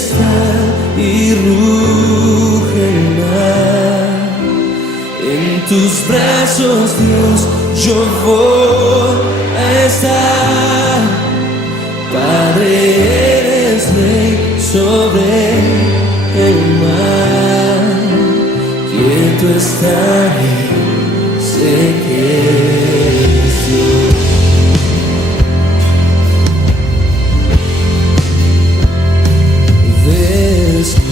tempestad y ruge el mar. En tus brazos, Dios, yo voy a estar. Padre, eres rey sobre el mar. Quieto estaré, sé que eres Dios. Descansaré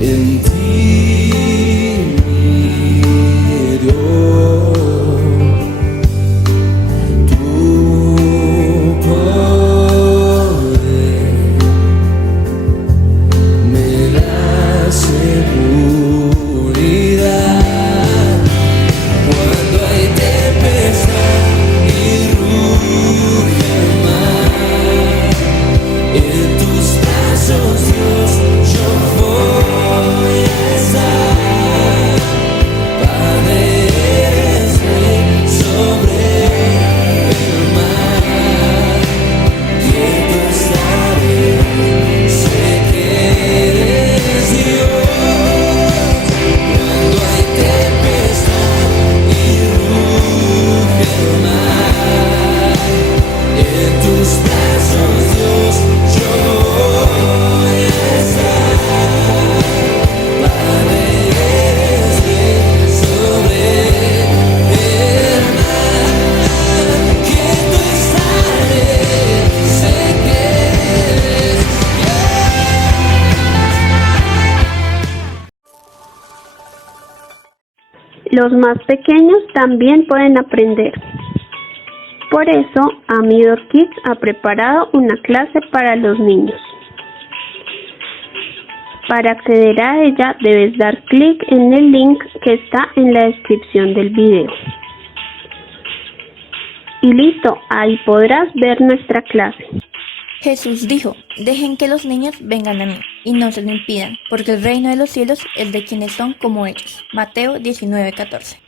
en ti, mi Dios. Tu poder me da seguridad cuando hay tempestad y ruge el mar. En tus brazos, Dios, yo voy a estar. Padre, eres rey sobre el mar. Quieto estaré, sé que eres Dios. Cuando hay tempestad y ruge el mar. En tus brazos, Dios, yo voy a estar. Padre, eres rey sobre el mar. Quieto estaré, sé que eres Los más pequeños también pueden aprender. Por eso, Amidor Kids ha preparado una clase para los niños. Para acceder a ella, debes dar clic en el link que está en la descripción del video. Y listo, ahí podrás ver nuestra clase. Jesús dijo: dejen que los niños vengan a mí, y no se lo impidan, porque el reino de los cielos es de quienes son como ellos. Mateo 19:14.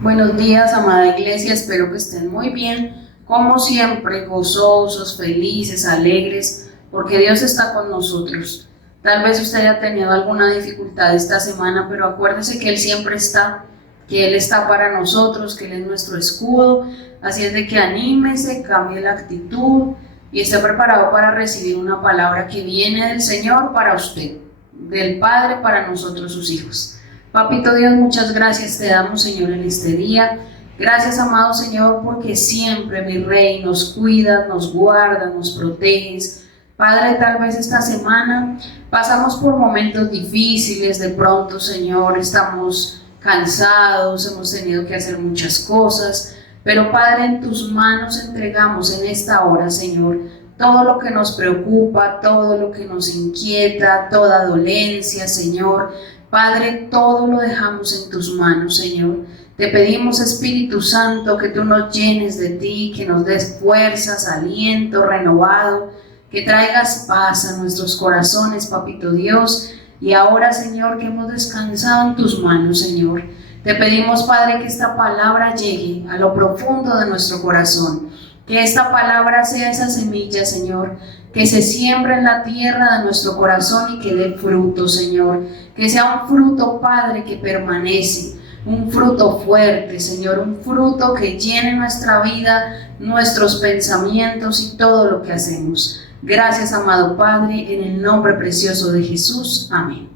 Buenos días, amada iglesia, espero que estén muy bien, como siempre, gozosos, felices, alegres, porque Dios está con nosotros. Tal vez usted haya tenido alguna dificultad esta semana, pero acuérdese que Él siempre está, que Él está para nosotros, que Él es nuestro escudo, así es de que anímese, cambie la actitud y esté preparado para recibir una palabra que viene del Señor para usted, del Padre para nosotros sus hijos. Papito Dios, muchas gracias te damos, Señor, en este día. Gracias, amado Señor, porque siempre, mi Rey, nos cuidas, nos guardas, nos proteges. Padre, tal vez esta semana pasamos por momentos difíciles, de pronto, Señor, estamos cansados, hemos tenido que hacer muchas cosas, pero Padre, en tus manos entregamos en esta hora, Señor, todo lo que nos preocupa, todo lo que nos inquieta, toda dolencia, Señor. Padre, todo lo dejamos en tus manos, Señor. Te pedimos, Espíritu Santo, que tú nos llenes de ti, que nos des fuerzas, aliento renovado, que traigas paz a nuestros corazones, Papito Dios. Y ahora, Señor, que hemos descansado en tus manos, Señor, te pedimos, Padre, que esta palabra llegue a lo profundo de nuestro corazón, que esta palabra sea esa semilla, Señor, que se siembra en la tierra de nuestro corazón y que dé fruto, Señor, que sea un fruto, Padre, que permanece, un fruto fuerte, Señor, un fruto que llene nuestra vida, nuestros pensamientos y todo lo que hacemos. Gracias, amado Padre, en el nombre precioso de Jesús. Amén.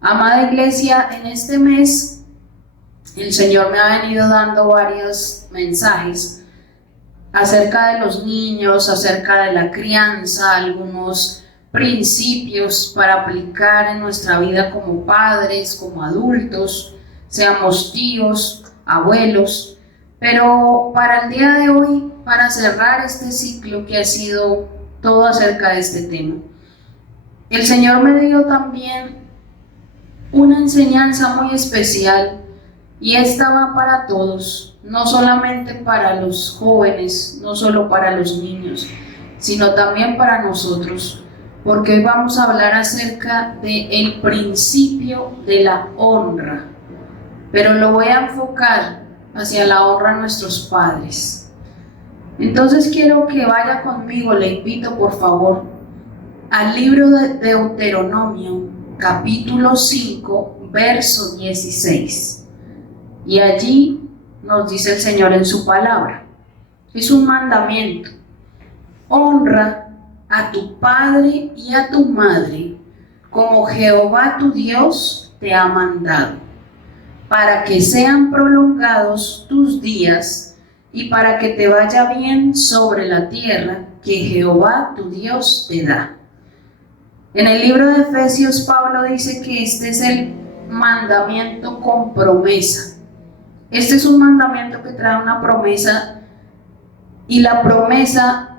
Amada iglesia, en este mes el Señor me ha venido dando varios mensajes acerca de los niños, acerca de la crianza, algunos principios para aplicar en nuestra vida como padres, como adultos, seamos tíos, abuelos. Pero para el día de hoy, para cerrar este ciclo que ha sido todo acerca de este tema, el Señor me dio también una enseñanza muy especial, y esta va para todos, no solamente para los jóvenes, no solo para los niños, sino también para nosotros, porque hoy vamos a hablar acerca del principio de la honra, pero lo voy a enfocar hacia la honra a nuestros padres. Entonces quiero que vaya conmigo, le invito por favor, al libro de Deuteronomio, capítulo 5, verso 16. Y allí nos dice el Señor en su palabra. Es un mandamiento. Honra a tu padre y a tu madre, como Jehová tu Dios te ha mandado, para que sean prolongados tus días y para que te vaya bien sobre la tierra que Jehová tu Dios te da. En el libro de Efesios, Pablo dice que este es el mandamiento con promesa. Este es un mandamiento que trae una promesa, y la promesa,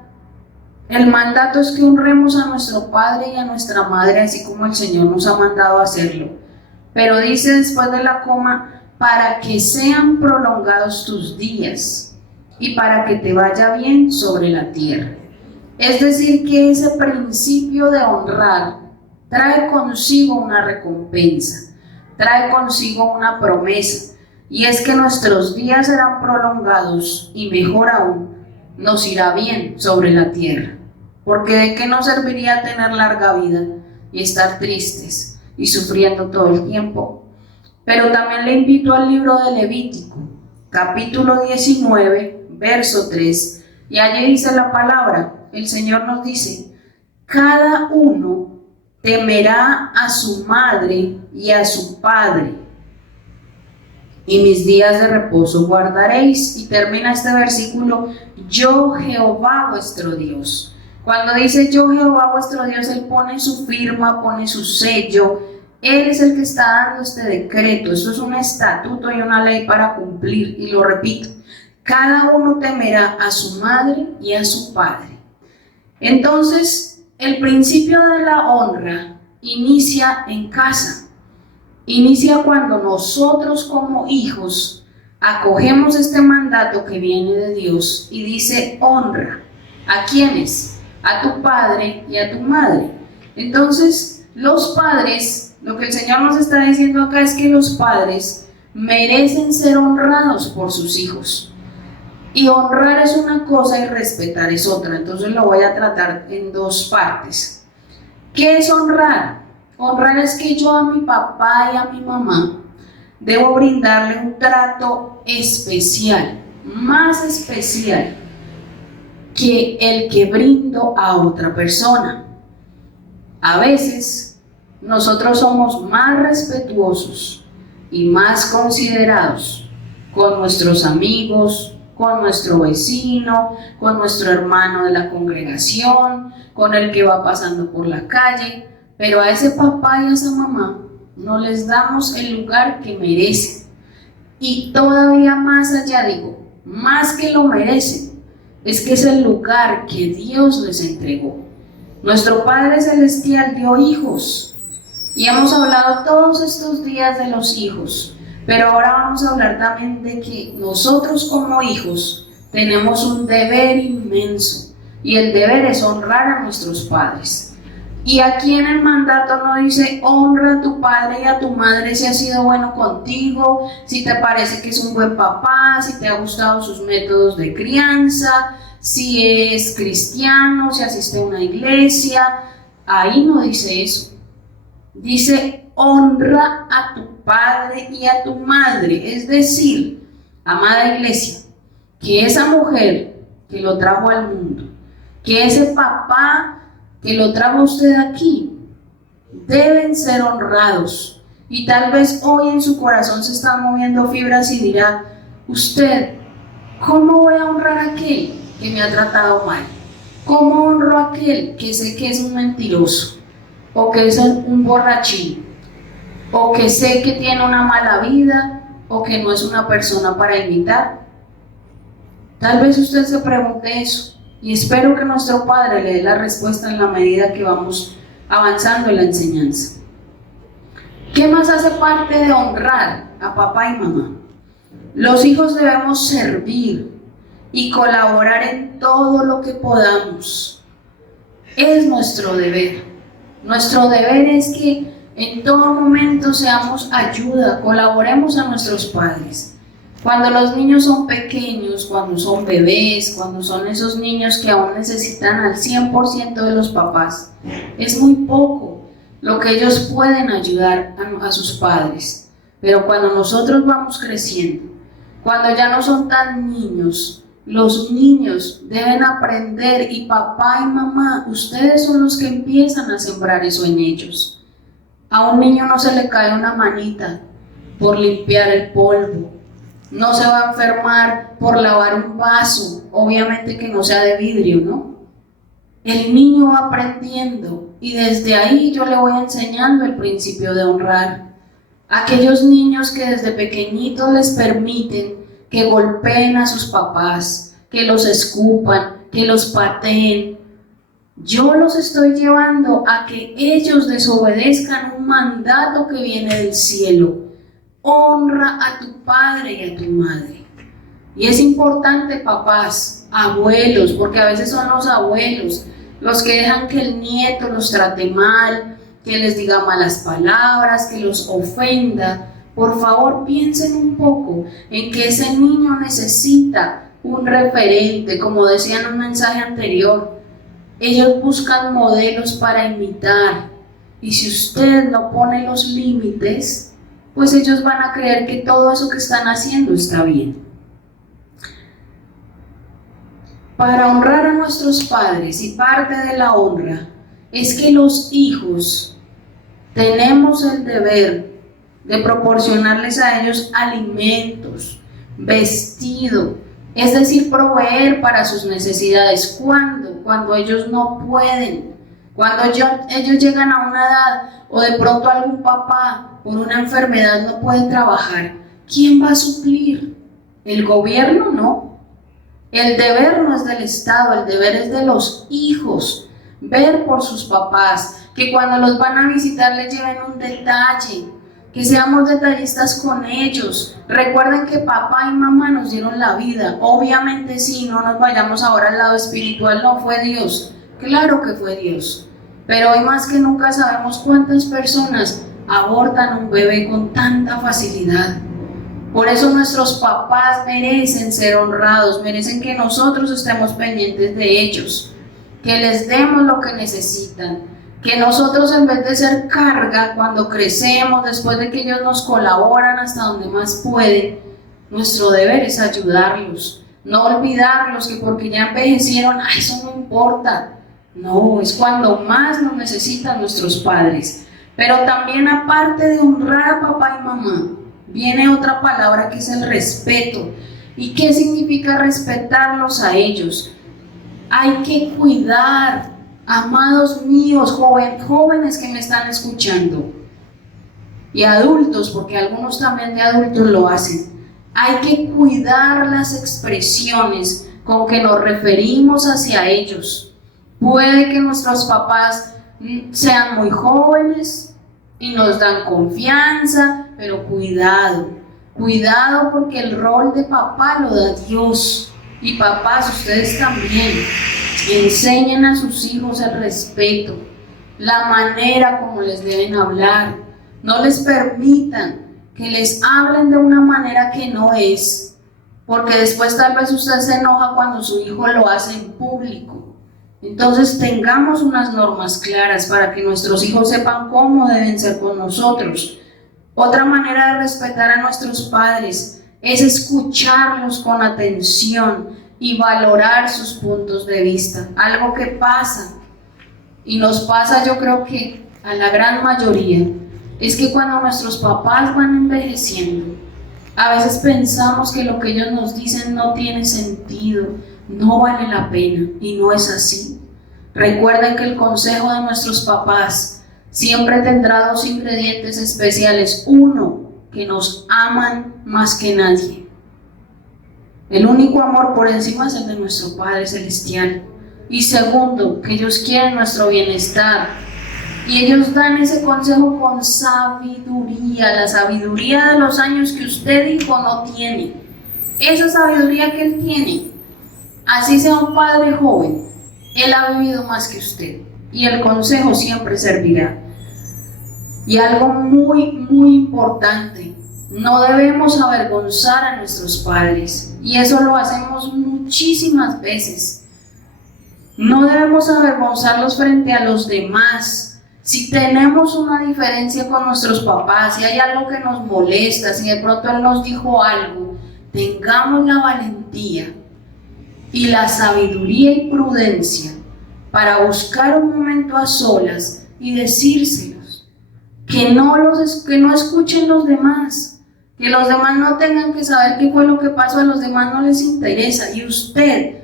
el mandato es que honremos a nuestro padre y a nuestra madre, así como el Señor nos ha mandado a hacerlo. Pero dice después de la coma, para que sean prolongados tus días y para que te vaya bien sobre la tierra. Es decir, que ese principio de honrar trae consigo una recompensa, trae consigo una promesa, y es que nuestros días serán prolongados y mejor aún, nos irá bien sobre la tierra. Porque ¿de qué nos serviría tener larga vida y estar tristes y sufriendo todo el tiempo? Pero también le invito al libro de Levítico, capítulo 19, verso 3, y allí dice la palabra, el Señor nos dice, cada uno temerá a su madre y a su padre, y mis días de reposo guardaréis. Y termina este versículo, yo Jehová vuestro Dios. Cuando dice yo Jehová vuestro Dios, Él pone su firma, pone su sello. Él es el que está dando este decreto. Esto es un estatuto y una ley para cumplir. Y lo repito, cada uno temerá a su madre y a su padre. Entonces, el principio de la honra inicia en casa. Inicia cuando nosotros como hijos acogemos este mandato que viene de Dios y dice honra. ¿A quiénes? A tu padre y a tu madre. Entonces, los padres, lo que el Señor nos está diciendo acá es que los padres merecen ser honrados por sus hijos. Y honrar es una cosa y respetar es otra. Entonces lo voy a tratar en dos partes. ¿Qué es honrar? Honrar es que yo a mi papá y a mi mamá debo brindarle un trato especial, más especial que el que brindo a otra persona. A veces nosotros somos más respetuosos y más considerados con nuestros amigos, con nuestro vecino, con nuestro hermano de la congregación, con el que va pasando por la calle, pero a ese papá y a esa mamá no les damos el lugar que merecen. Y todavía más allá, digo, más que lo merecen, es que es el lugar que Dios les entregó. Nuestro Padre Celestial dio hijos, y hemos hablado todos estos días de los hijos, pero ahora vamos a hablar también de que nosotros como hijos tenemos un deber inmenso, y el deber es honrar a nuestros padres. Y aquí en el mandato no dice honra a tu padre y a tu madre si ha sido bueno contigo, si te parece que es un buen papá, si te ha gustado sus métodos de crianza, si es cristiano, si asiste a una iglesia. Ahí no dice eso. Dice honra a tu padre y a tu madre, es decir, amada iglesia, que esa mujer que lo trajo al mundo, que ese papá que lo trajo usted aquí, deben ser honrados. Y tal vez hoy en su corazón se están moviendo fibras y dirá, usted, ¿cómo voy a honrar a aquel que me ha tratado mal? ¿Cómo honro a aquel que sé que es un mentiroso? O que es un borrachín, o que sé que tiene una mala vida, o que no es una persona para imitar. Tal vez usted se pregunte eso, y espero que nuestro Padre le dé la respuesta en la medida que vamos avanzando en la enseñanza. ¿Qué más hace parte de honrar a papá y mamá? Los hijos debemos servir y colaborar en todo lo que podamos. Es nuestro deber. Nuestro deber es que en todo momento seamos ayuda, colaboremos a nuestros padres. Cuando los niños son pequeños, cuando son bebés, cuando son esos niños que aún necesitan al 100% de los papás, es muy poco lo que ellos pueden ayudar a sus padres. Pero cuando nosotros vamos creciendo, cuando ya no son tan niños, los niños deben aprender y papá y mamá, ustedes son los que empiezan a sembrar eso en ellos. A un niño no se le cae una manita por limpiar el polvo. No se va a enfermar por lavar un vaso, obviamente que no sea de vidrio, ¿no? El niño va aprendiendo y desde ahí yo le voy enseñando el principio de honrar. Aquellos niños que desde pequeñitos les permiten que golpeen a sus papás, que los escupan, que los pateen, yo los estoy llevando a que ellos desobedezcan un mandato que viene del cielo. Honra a tu padre y a tu madre. Y es importante, papás, abuelos, porque a veces son los abuelos los que dejan que el nieto los trate mal, que les diga malas palabras, que los ofenda. Por favor, piensen un poco en que ese niño necesita un referente, como decía en un mensaje anterior. Ellos buscan modelos para imitar, y si usted no pone los límites, pues ellos van a creer que todo eso que están haciendo está bien. Para honrar a nuestros padres, y parte de la honra es que los hijos tenemos el deber de proporcionarles a ellos alimentos, vestido, es decir, proveer para sus necesidades. Cuando ellos no pueden, cuando ellos llegan a una edad o de pronto algún papá por una enfermedad no puede trabajar, ¿quién va a suplir? ¿El gobierno? No. El deber no es del Estado, el deber es de los hijos. Ver por sus papás, que cuando los van a visitar les lleven un detalle, que seamos detallistas con ellos. Recuerden que papá y mamá nos dieron la vida. Obviamente sí, no nos vayamos ahora al lado espiritual, no fue Dios. Claro que fue Dios. Pero hoy más que nunca sabemos cuántas personas abortan un bebé con tanta facilidad. Por eso nuestros papás merecen ser honrados, merecen que nosotros estemos pendientes de ellos, que les demos lo que necesitan, que nosotros en vez de ser carga cuando crecemos, después de que ellos nos colaboran hasta donde más pueden, nuestro deber es ayudarlos, no olvidarlos que porque ya envejecieron, eso no importa. No, es cuando más nos necesitan nuestros padres. Pero también, aparte de honrar a papá y mamá, viene otra palabra que es el respeto. ¿Y qué significa respetarlos a ellos? Hay que cuidar, amados míos, jóvenes que me están escuchando, y adultos, porque algunos también de adultos lo hacen. Hay que cuidar las expresiones con que nos referimos hacia ellos. Puede que nuestros papás sean muy jóvenes y nos dan confianza, pero cuidado porque el rol de papá lo da Dios. Y papás, ustedes también enseñen a sus hijos el respeto, la manera como les deben hablar. No les permitan que les hablen de una manera que no es, porque después tal vez usted se enoja cuando su hijo lo hace en público. Entonces tengamos unas normas claras para que nuestros hijos sepan cómo deben ser con nosotros. Otra manera de respetar a nuestros padres es escucharlos con atención y valorar sus puntos de vista. Algo que pasa, y nos pasa yo creo que a la gran mayoría, es que cuando nuestros papás van envejeciendo, a veces pensamos que lo que ellos nos dicen no tiene sentido, no vale la pena, y no es así. Recuerden que el consejo de nuestros papás siempre tendrá dos ingredientes especiales. Uno, que nos aman más que nadie. El único amor por encima es el de nuestro Padre Celestial. Y segundo, que ellos quieren nuestro bienestar. Y ellos dan ese consejo con sabiduría, la sabiduría de los años que usted, hijo, no tiene. Esa sabiduría que él tiene. Así sea un padre joven, él ha vivido más que usted y el consejo siempre servirá. Y algo muy, muy importante, No debemos avergonzar a nuestros padres, y eso lo hacemos muchísimas veces. No debemos avergonzarlos frente a los demás. Si tenemos una diferencia con nuestros papás, si hay algo que nos molesta, si de pronto él nos dijo algo, tengamos la valentía y la sabiduría y prudencia para buscar un momento a solas y decírselos, que no escuchen los demás, que los demás no tengan que saber qué fue lo que pasó, a los demás no les interesa, y usted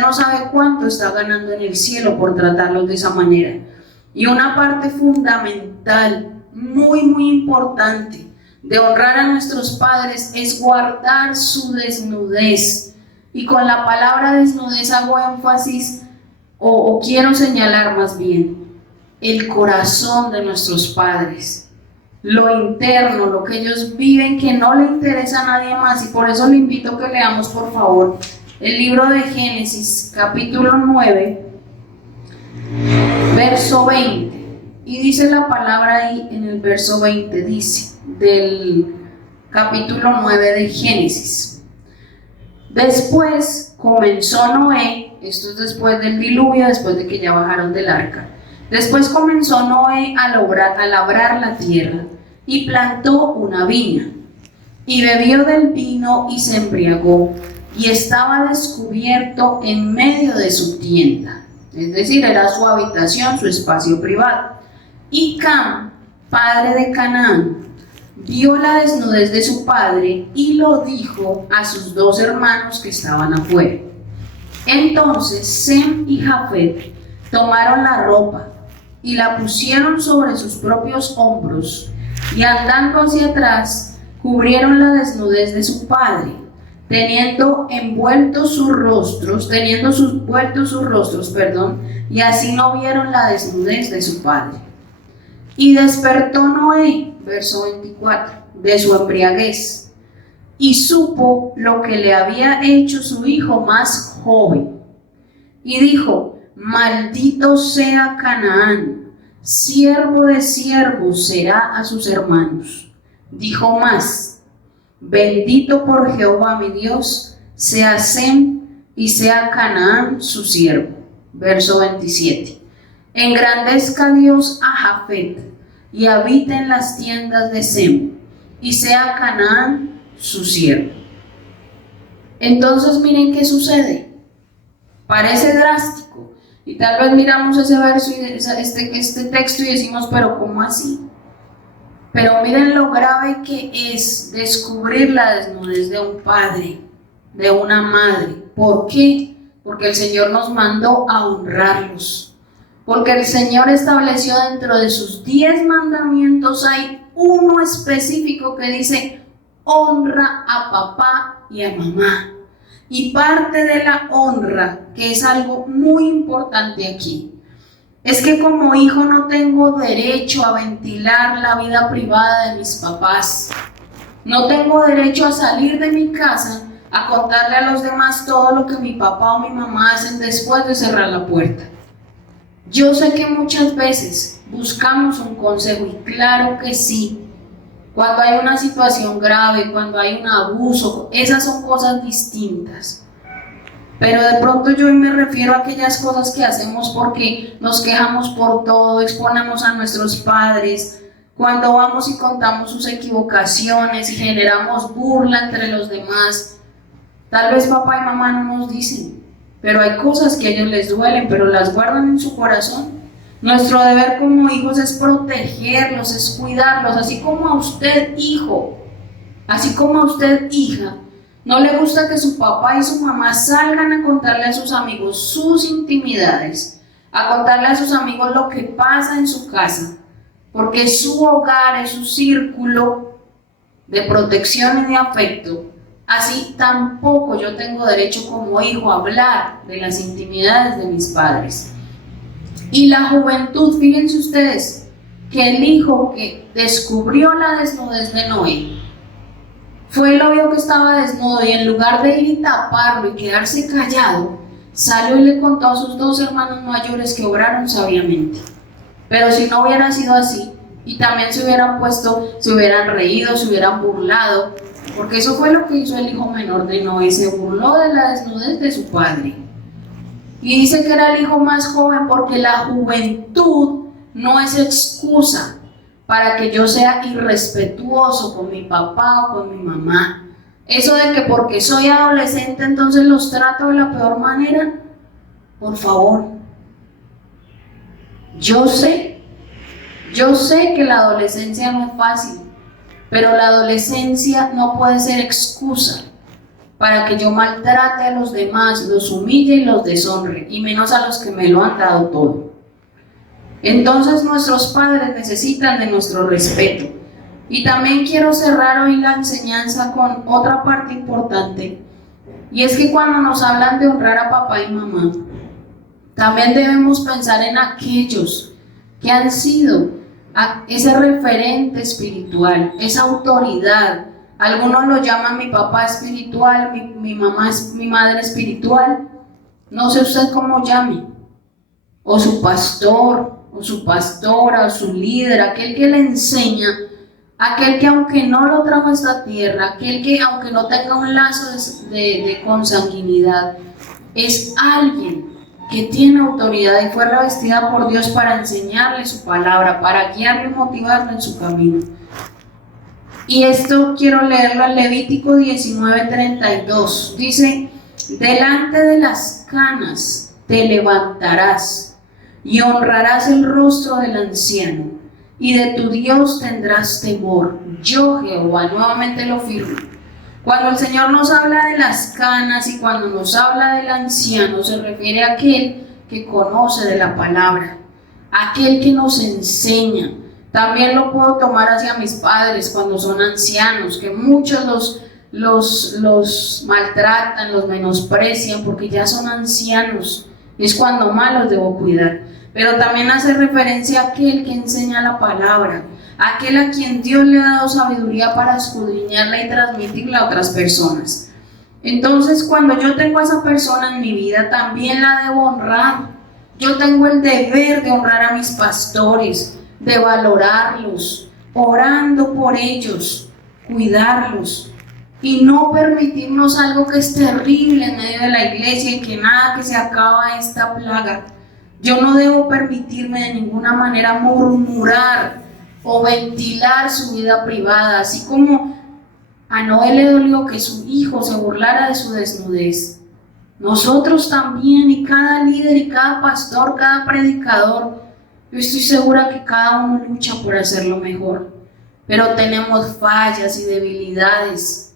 no sabe cuánto está ganando en el cielo por tratarlos de esa manera. Y una parte fundamental, muy importante, de honrar a nuestros padres es guardar su desnudez. Y con la palabra desnudez hago énfasis, o quiero señalar más bien, el corazón de nuestros padres, lo interno, lo que ellos viven, que no le interesa a nadie más. Y por eso le invito a que leamos, por favor, el libro de Génesis, capítulo 9, verso 20. Y dice la palabra ahí en el verso 20, dice, del capítulo 9 de Génesis: después comenzó Noé, esto es después del diluvio, después de que ya bajaron del arca. Después comenzó Noé a labrar la tierra y plantó una viña, y bebió del vino y se embriagó, y estaba descubierto en medio de su tienda, es decir, era su habitación, su espacio privado. Y Cam, padre de Canaán, vio la desnudez de su padre y lo dijo a sus dos hermanos que estaban afuera. Entonces Sem y Jafet tomaron la ropa y la pusieron sobre sus propios hombros, y andando hacia atrás cubrieron la desnudez de su padre, teniendo sus rostros, y así no vieron la desnudez de su padre. Y despertó Noé, verso 24, de su embriaguez, y supo lo que le había hecho su hijo más joven, y dijo: maldito sea Canaán, siervo de siervos será a sus hermanos. Dijo más: bendito por Jehová mi Dios sea Sem y sea Canaán su siervo. Verso 27. Engrandezca Dios a Jafet y habite en las tiendas de Sem, y sea Canaán su siervo. Entonces miren qué sucede. Parece drástico, y tal vez miramos ese verso y este texto y decimos: pero ¿cómo así? Pero miren lo grave que es descubrir la desnudez de un padre, de una madre. ¿Por qué? Porque el Señor nos mandó a honrarlos. Porque el Señor estableció dentro de sus 10 mandamientos, hay uno específico que dice: honra a papá y a mamá. Y parte de la honra, que es algo muy importante aquí, es que como hijo no tengo derecho a ventilar la vida privada de mis papás. No tengo derecho a salir de mi casa a contarle a los demás todo lo que mi papá o mi mamá hacen después de cerrar la puerta. Yo sé que muchas veces buscamos un consejo, y claro que sí, cuando hay una situación grave, cuando hay un abuso, esas son cosas distintas. Pero de pronto yo me refiero a aquellas cosas que hacemos porque nos quejamos por todo, exponemos a nuestros padres, cuando vamos y contamos sus equivocaciones y generamos burla entre los demás. Tal vez papá y mamá no nos dicen, pero hay cosas que a ellos les duelen, pero las guardan en su corazón. Nuestro deber como hijos es protegerlos, es cuidarlos, así como a usted, hijo, así como a usted, hija, no le gusta que su papá y su mamá salgan a contarle a sus amigos sus intimidades, a contarle a sus amigos lo que pasa en su casa, porque su hogar es su círculo de protección y de afecto. Así tampoco yo tengo derecho como hijo a hablar de las intimidades de mis padres. Y la juventud, fíjense ustedes, que el hijo que descubrió la desnudez de Noé, fue el obvio que estaba desnudo, y en lugar de ir y taparlo y quedarse callado, salió y le contó a sus 2 hermanos mayores, que obraron sabiamente. Pero si no hubiera sido así, Y también se hubieran reído, se hubieran burlado, porque eso fue lo que hizo el hijo menor de Noé, se burló de la desnudez de su padre. Y dice que era el hijo más joven porque la juventud no es excusa para que yo sea irrespetuoso con mi papá o con mi mamá. Eso de que porque soy adolescente entonces los trato de la peor manera, por favor. Yo sé que la adolescencia no es fácil, pero la adolescencia no puede ser excusa para que yo maltrate a los demás, los humille y los deshonre, y menos a los que me lo han dado todo. Entonces nuestros padres necesitan de nuestro respeto. Y también quiero cerrar hoy la enseñanza con otra parte importante, y es que cuando nos hablan de honrar a papá y mamá, también debemos pensar en aquellos que han sido ese referente espiritual, esa autoridad. Algunos lo llaman mi papá espiritual, mi mamá es mi madre espiritual. No sé usted cómo llame. O su pastor, o su pastora, o su líder, aquel que le enseña, aquel que aunque no lo trajo a esta tierra, aquel que aunque no tenga un lazo de consanguinidad, es alguien que tiene autoridad y fue revestida por Dios para enseñarle su palabra, para guiarle y motivarle en su camino. Y esto quiero leerlo en Levítico 19:32. Dice: delante de las canas te levantarás y honrarás el rostro del anciano, y de tu Dios tendrás temor. Yo, Jehová, nuevamente lo firmo. Cuando el Señor nos habla de las canas y cuando nos habla del anciano, se refiere a aquel que conoce de la palabra, aquel que nos enseña. También lo puedo tomar hacia mis padres cuando son ancianos, que muchos los maltratan, los menosprecian porque ya son ancianos. Es cuando más los debo cuidar. Pero también hace referencia a aquel que enseña la palabra, aquel a quien Dios le ha dado sabiduría para escudriñarla y transmitirla a otras personas. Entonces, cuando yo tengo a esa persona en mi vida, también la debo honrar. Yo tengo el deber de honrar a mis pastores, de valorarlos, orando por ellos, cuidarlos y no permitirnos algo que es terrible en medio de la iglesia y que nada que se acaba esta plaga. Yo no debo permitirme de ninguna manera murmurar o ventilar su vida privada, así como a Noé le dolió que su hijo se burlara de su desnudez. Nosotros también, y cada líder y cada pastor, cada predicador, yo estoy segura que cada uno lucha por hacerlo mejor, pero tenemos fallas y debilidades,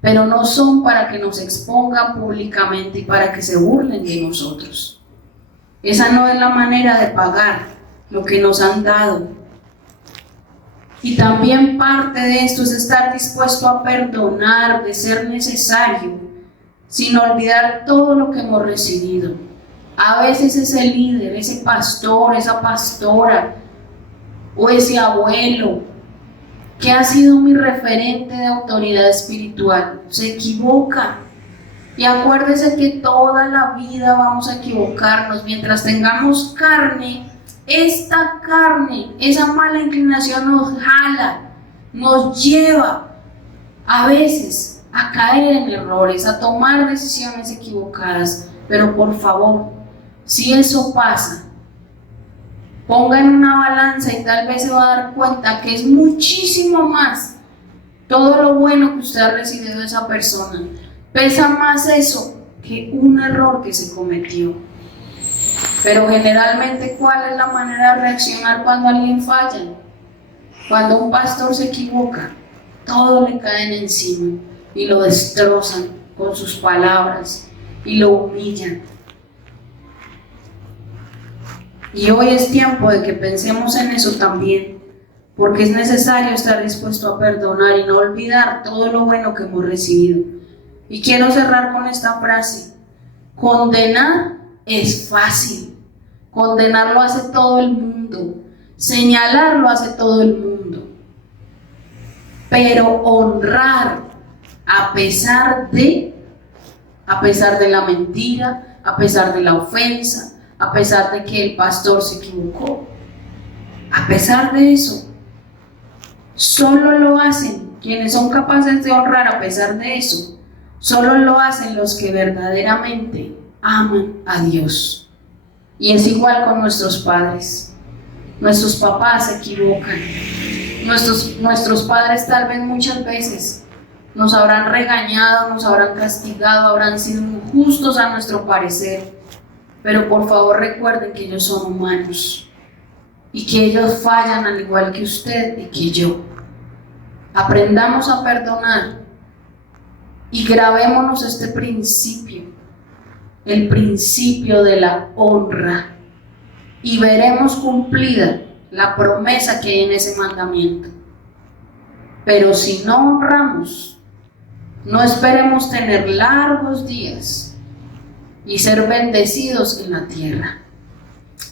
pero no son para que nos expongan públicamente y para que se burlen de nosotros. Esa no es la manera de pagar lo que nos han dado. Y también parte de esto es estar dispuesto a perdonar de ser necesario, sin olvidar todo lo que hemos recibido. A veces ese líder, ese pastor, esa pastora o ese abuelo que ha sido mi referente de autoridad espiritual se equivoca. Y acuérdese que toda la vida vamos a equivocarnos. Mientras tengamos carne, esta carne, esa mala inclinación nos jala, nos lleva a veces a caer en errores, a tomar decisiones equivocadas. Pero por favor, si eso pasa, ponga en una balanza y tal vez se va a dar cuenta que es muchísimo más todo lo bueno que usted ha recibido de esa persona. Pesa más eso que un error que se cometió. Pero generalmente, ¿cuál es la manera de reaccionar cuando alguien falla? Cuando un pastor se equivoca, todo le caen encima y lo destrozan con sus palabras y lo humillan. Y hoy es tiempo de que pensemos en eso también, porque es necesario estar dispuesto a perdonar y no olvidar todo lo bueno que hemos recibido. Y quiero cerrar con esta frase: condenar es fácil, condenar lo hace todo el mundo, señalar lo hace todo el mundo, pero honrar a pesar de la mentira, a pesar de la ofensa, a pesar de que el pastor se equivocó, A pesar de eso, solo lo hacen quienes son capaces de honrar a pesar de eso. Solo lo hacen los que verdaderamente aman a Dios. Y es igual con nuestros padres. Nuestros papás se equivocan. Nuestros padres tal vez muchas veces nos habrán regañado, nos habrán castigado, habrán sido injustos a nuestro parecer. Pero por favor recuerden que ellos son humanos y que ellos fallan al igual que usted y que yo. Aprendamos a perdonar y grabémonos este principio, el principio de la honra, y veremos cumplida la promesa que hay en ese mandamiento. Pero si no honramos, no esperemos tener largos días y ser bendecidos en la tierra.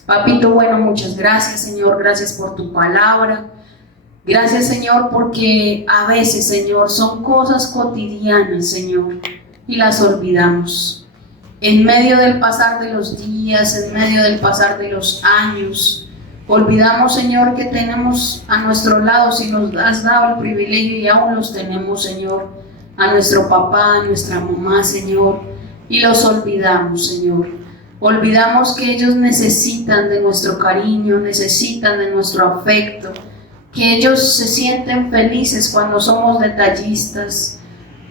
Papito bueno, muchas gracias, Señor, gracias por tu palabra. Gracias, Señor, porque a veces, Señor, son cosas cotidianas, Señor, y las olvidamos. En medio del pasar de los días, en medio del pasar de los años, olvidamos, Señor, que tenemos a nuestro lado, si nos has dado el privilegio y aún los tenemos, Señor, a nuestro papá, a nuestra mamá, Señor, y los olvidamos, Señor. Olvidamos que ellos necesitan de nuestro cariño, necesitan de nuestro afecto, que ellos se sienten felices cuando somos detallistas,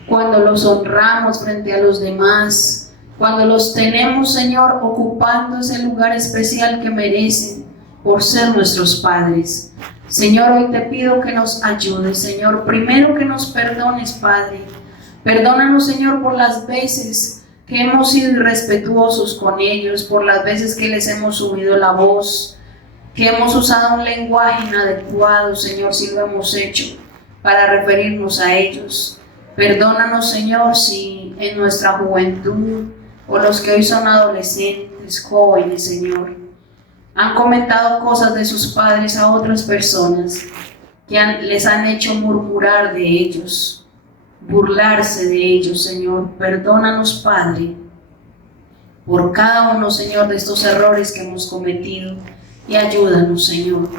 cuando los honramos frente a los demás, cuando los tenemos, Señor, ocupando ese lugar especial que merecen por ser nuestros padres. Señor, hoy te pido que nos ayudes, Señor. Primero que nos perdones, Padre. Perdónanos, Señor, por las veces que hemos sido irrespetuosos con ellos, por las veces que les hemos subido la voz, que hemos usado un lenguaje inadecuado, Señor, si lo hemos hecho para referirnos a ellos. Perdónanos, Señor, si en nuestra juventud o los que hoy son adolescentes, jóvenes, Señor, han comentado cosas de sus padres a otras personas que les han hecho murmurar de ellos, burlarse de ellos, Señor. Perdónanos, Padre, por cada uno, Señor, de estos errores que hemos cometido. Y ayúdanos, Señor.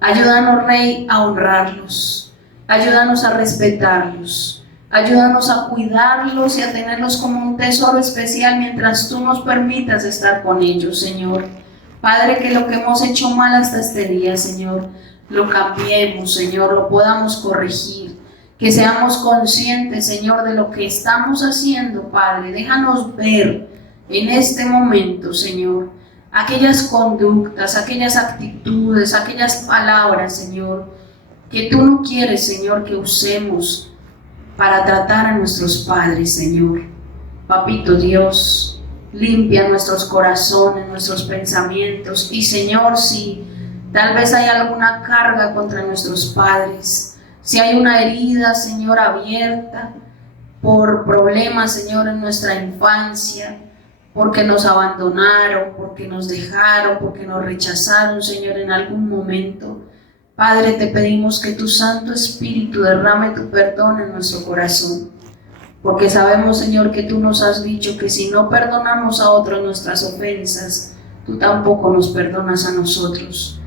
Ayúdanos, Rey, a honrarlos. Ayúdanos a respetarlos. Ayúdanos a cuidarlos y a tenerlos como un tesoro especial mientras tú nos permitas estar con ellos, Señor. Padre, que lo que hemos hecho mal hasta este día, Señor, lo cambiemos, Señor, lo podamos corregir. Que seamos conscientes, Señor, de lo que estamos haciendo, Padre. Déjanos ver en este momento, Señor, aquellas conductas, aquellas actitudes, aquellas palabras, Señor, que tú no quieres, Señor, que usemos para tratar a nuestros padres, Señor. Papito Dios, limpia nuestros corazones, nuestros pensamientos. Y, Señor, si tal vez hay alguna carga contra nuestros padres, si hay una herida, Señor, abierta por problemas, Señor, en nuestra infancia, porque nos abandonaron, porque nos dejaron, porque nos rechazaron, Señor, en algún momento. Padre, te pedimos que tu Santo Espíritu derrame tu perdón en nuestro corazón, porque sabemos, Señor, que tú nos has dicho que si no perdonamos a otros nuestras ofensas, tú tampoco nos perdonas a nosotros.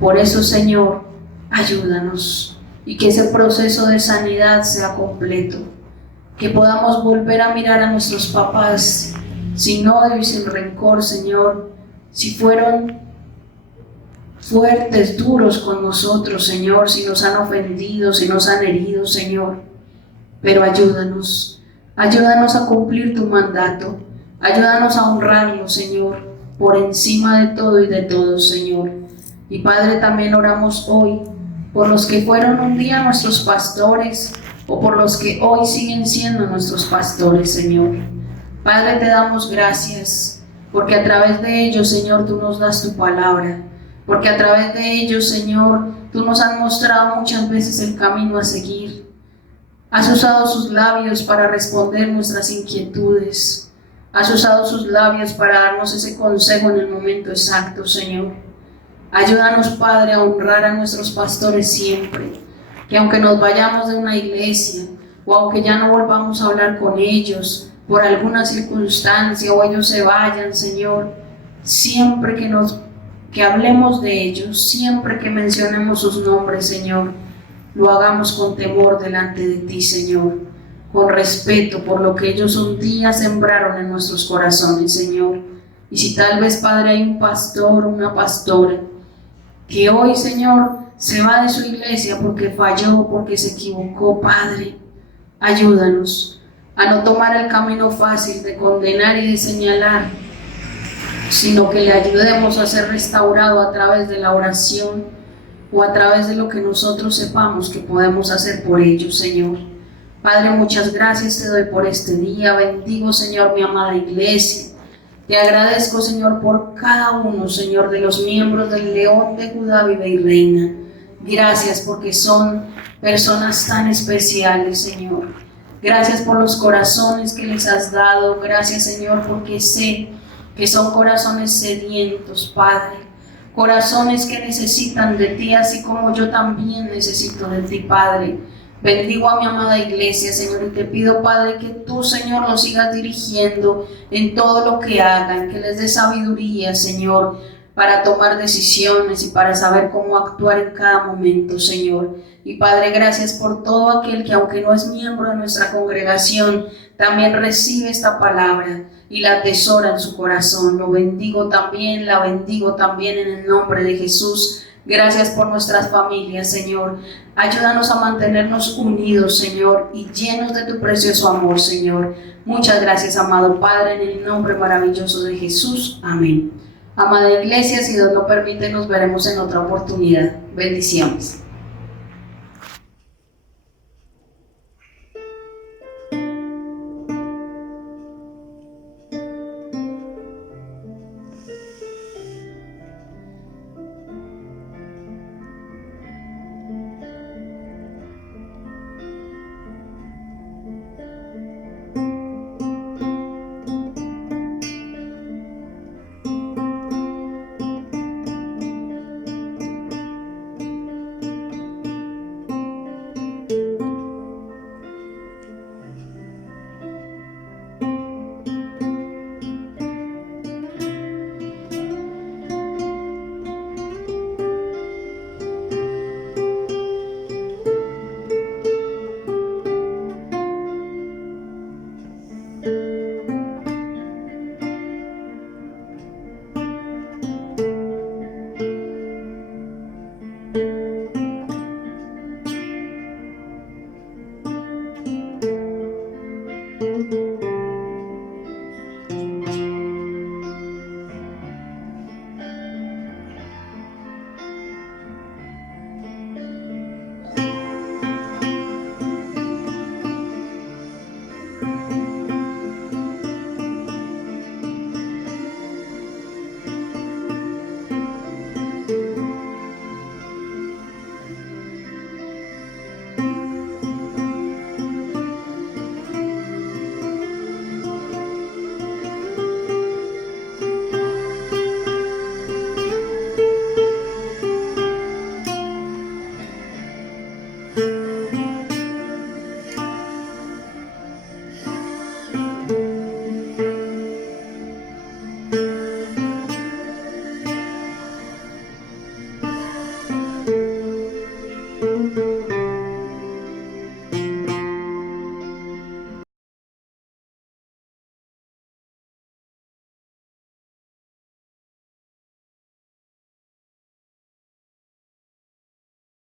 Por eso, Señor, ayúdanos y que ese proceso de sanidad sea completo, que podamos volver a mirar a nuestros papás sin odio y sin rencor, Señor, si fueron fuertes, duros con nosotros, Señor, si nos han ofendido, si nos han herido, Señor, pero ayúdanos a cumplir tu mandato, ayúdanos a honrarlo, Señor, por encima de todo y de todos, Señor. Y Padre, también oramos hoy por los que fueron un día nuestros pastores o por los que hoy siguen siendo nuestros pastores, Señor. Padre, te damos gracias, porque a través de ellos, Señor, tú nos das tu palabra, porque a través de ellos, Señor, tú nos has mostrado muchas veces el camino a seguir. Has usado sus labios para responder nuestras inquietudes, has usado sus labios para darnos ese consejo en el momento exacto, Señor. Ayúdanos, Padre, a honrar a nuestros pastores siempre, que aunque nos vayamos de una iglesia, o aunque ya no volvamos a hablar con ellos, por alguna circunstancia o ellos se vayan, Señor, siempre que que hablemos de ellos, siempre que mencionemos sus nombres, Señor, lo hagamos con temor delante de ti, Señor, con respeto por lo que ellos un día sembraron en nuestros corazones, Señor. Y si tal vez, Padre, hay un pastor o una pastora que hoy, Señor, se va de su iglesia porque falló, porque se equivocó, Padre, ayúdanos a no tomar el camino fácil de condenar y de señalar, sino que le ayudemos a ser restaurado a través de la oración o a través de lo que nosotros sepamos que podemos hacer por ellos, Señor. Padre, muchas gracias te doy por este día. Bendigo, Señor, mi amada iglesia. Te agradezco, Señor, por cada uno, Señor, de los miembros del León de Judá vive y reina. Gracias porque son personas tan especiales, Señor. Gracias por los corazones que les has dado. Gracias, Señor, porque sé que son corazones sedientos, Padre. Corazones que necesitan de ti, así como yo también necesito de ti, Padre. Bendigo a mi amada iglesia, Señor, y te pido, Padre, que tú, Señor, los sigas dirigiendo en todo lo que hagan, que les dé sabiduría, Señor, para tomar decisiones y para saber cómo actuar en cada momento, Señor. Y Padre, gracias por todo aquel que, aunque no es miembro de nuestra congregación, también recibe esta palabra y la atesora en su corazón. Lo bendigo también, la bendigo también en el nombre de Jesús. Gracias por nuestras familias, Señor. Ayúdanos a mantenernos unidos, Señor, y llenos de tu precioso amor, Señor. Muchas gracias, amado Padre, en el nombre maravilloso de Jesús. Amén. Amada iglesia, si Dios lo permite, nos veremos en otra oportunidad. Bendiciones.